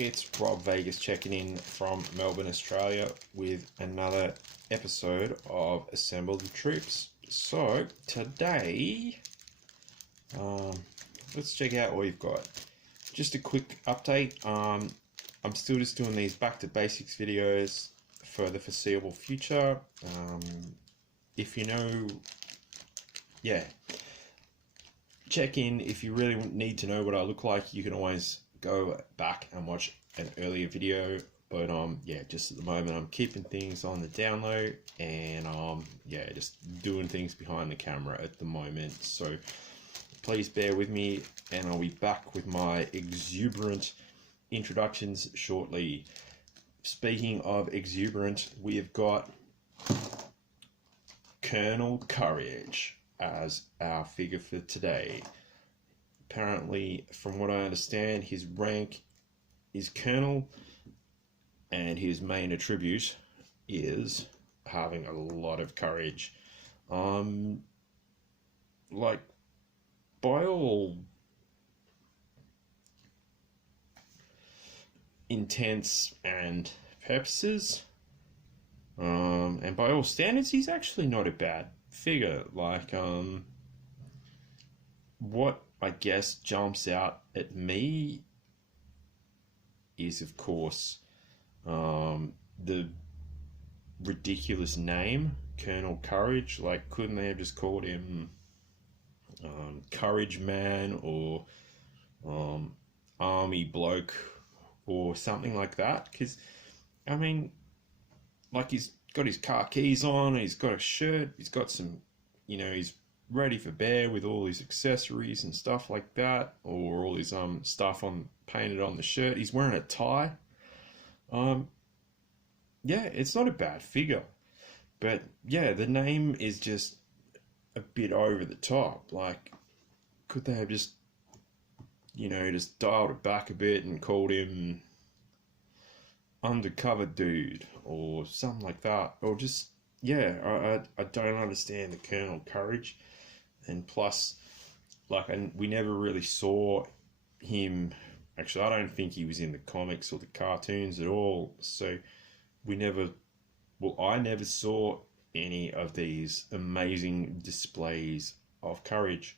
It's Rob Vegas checking in from Melbourne, Australia with another episode of Assemble the Troops. So today, let's check out what we've got. Just a quick update. I'm still just doing these back to basics videos for the foreseeable future. If you know, check in. If you really need to know what I look like, you can always go back and watch an earlier video. But just at the moment I'm keeping things on the down low and just doing things behind the camera at the moment. So please bear with me, and I'll be back with my exuberant introductions shortly. Speaking of exuberant, we have got Colonel Courage as our figure for today. Apparently, from what I understand, his rank is Colonel, and his main attribute is having a lot of courage. Like, by all intents and purposes, and by all standards, he's actually not a bad figure. Like, what I guess jumps out at me is, of course, the ridiculous name, Colonel Courage. Like, couldn't they have just called him Courage Man or Army Bloke or something like that? Because, I mean, like, he's got his car keys on, he's got a shirt, he's got some, he's ready for bear with all his accessories and stuff like that, or all his stuff painted on the shirt. He's wearing a tie. It's not a bad figure, but the name is just a bit over the top. Like, could they have just dialed it back a bit and called him Undercover Dude or something like that? Or just I don't understand the Colonel Courage. And plus, we never really saw him. Actually, I don't think he was in the comics or the cartoons at all. So I never saw any of these amazing displays of courage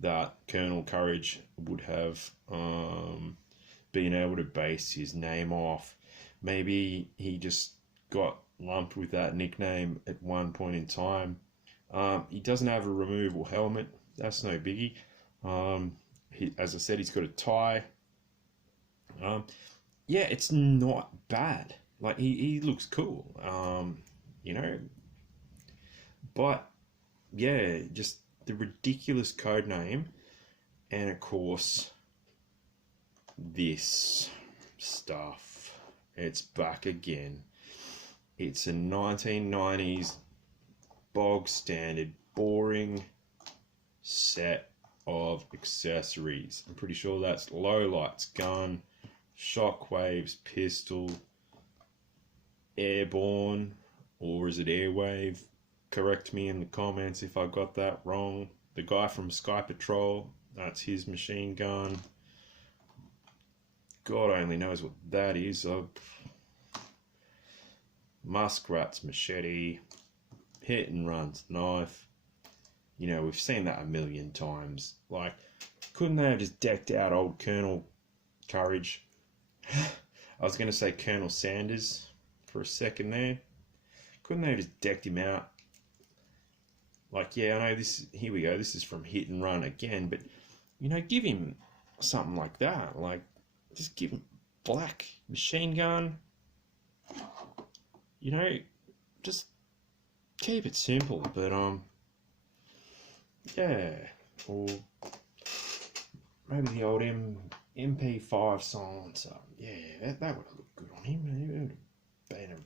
that Colonel Courage would have been able to base his name off. Maybe he just got lumped with that nickname at one point in time. He doesn't have a removable helmet. That's no biggie. As I said, he's got a tie. It's not bad. Like, he looks cool. But just the ridiculous code name, and of course this stuff. It's back again. It's a 1990s bog standard, boring set of accessories. I'm pretty sure that's low lights, gun, shockwaves, pistol, airborne, or is it airwave? Correct me in the comments if I got that wrong. The guy from Sky Patrol, that's his machine gun. God only knows what that is. Muskrat's machete, hit and runs knife. We've seen that a million times. Like, couldn't they have just decked out old Colonel Courage? I was going to say Colonel Sanders for a second there. Couldn't they have just decked him out? Like, I know this, here we go, this is from Hit and Run again, but, give him something like that. Like, just give him black machine gun. Just keep it simple. But, or maybe the old MP5 silencer. That would have looked good on him. It would have been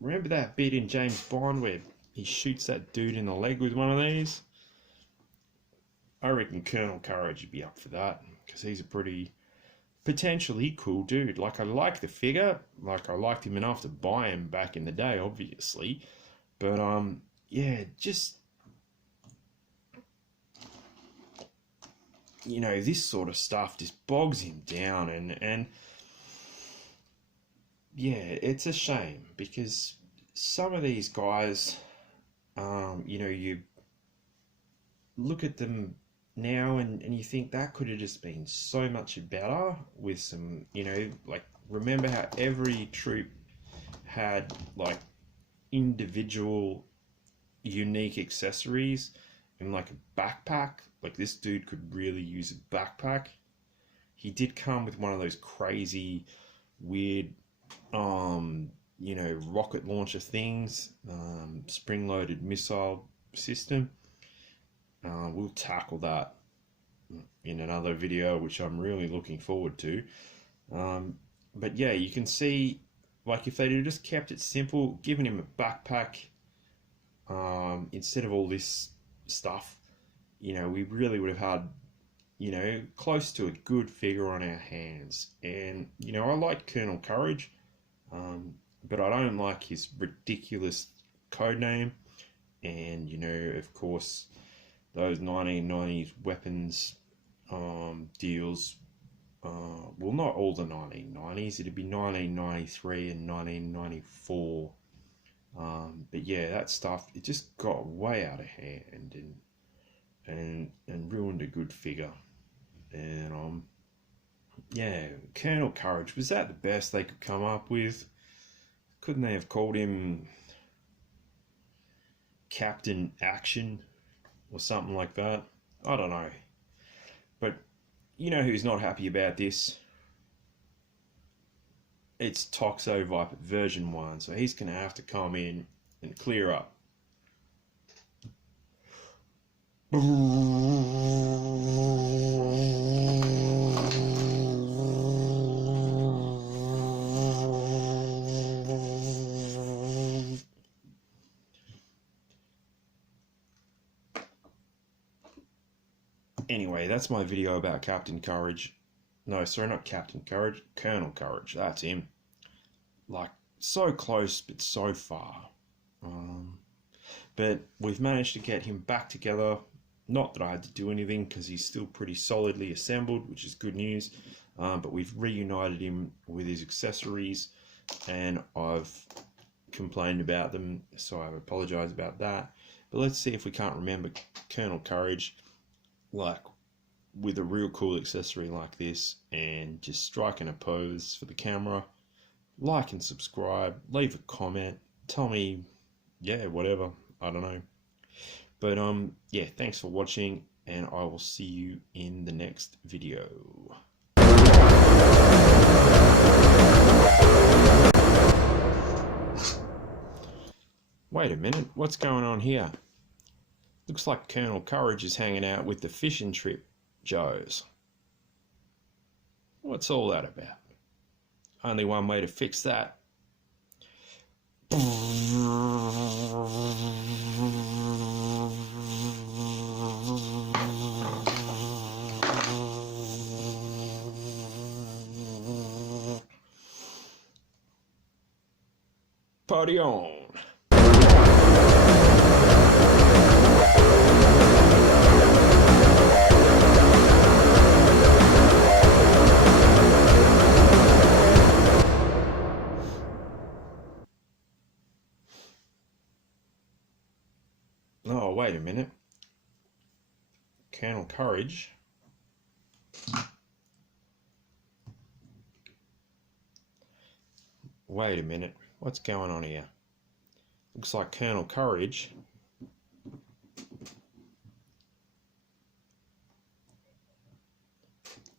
Remember that bit in James Bond where he shoots that dude in the leg with one of these? I reckon Colonel Courage would be up for that, because he's a pretty potentially cool dude. Like, I like the figure. Like, I liked him enough to buy him back in the day, obviously. But, just you know, this sort of stuff just bogs him down, and yeah, it's a shame because some of these guys, you know, you look at them now and you think that could have just been so much better with some, you know, like remember how every troop had like individual unique accessories and like a backpack. Like this dude could really use a backpack. He did come with one of those crazy weird you know, rocket launcher things, spring-loaded missile system. We'll tackle that in another video, which I'm really looking forward to. But yeah, you can see, like, if they'd just kept it simple, given him a backpack instead of all this stuff, you know, we really would have had, you know, close to a good figure on our hands. And, you know, I like Colonel Courage, but I don't like his ridiculous code name. And, you know, of course, those 1990s weapons deals. Well, not all the 1990s. It'd be 1993 and 1994. But yeah, that stuff, it just got way out of hand and ruined a good figure. And yeah, Colonel Courage, was that the best they could come up with? Couldn't they have called him Captain Action or something like that? I don't know. But you know who's not happy about this? It's Toxo Viper version 1, so he's going to have to come in and clear up. Anyway, that's my video about Captain Courage. No, sorry, not Captain Courage, Colonel Courage, that's him. Like, so close, but so far. But we've managed to get him back together. Not that I had to do anything, because he's still pretty solidly assembled, which is good news. But we've reunited him with his accessories, and I've complained about them, so I apologise about that. But let's see if we can't remember Colonel Courage, like, with a real cool accessory like this, and just striking a pose for the camera. Like and subscribe, leave a comment, tell me, yeah, whatever, I don't know. But yeah, thanks for watching, and I will see you in the next video. Wait a minute, what's going on here? Looks like Colonel Courage is hanging out with the fishing trip Joes. What's all that about? Only one way to fix that. Party on. Oh, wait a minute. Colonel Courage. Wait a minute. What's going on here? Looks like Colonel Courage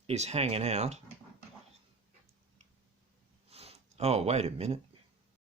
is hanging out. Oh, wait a minute.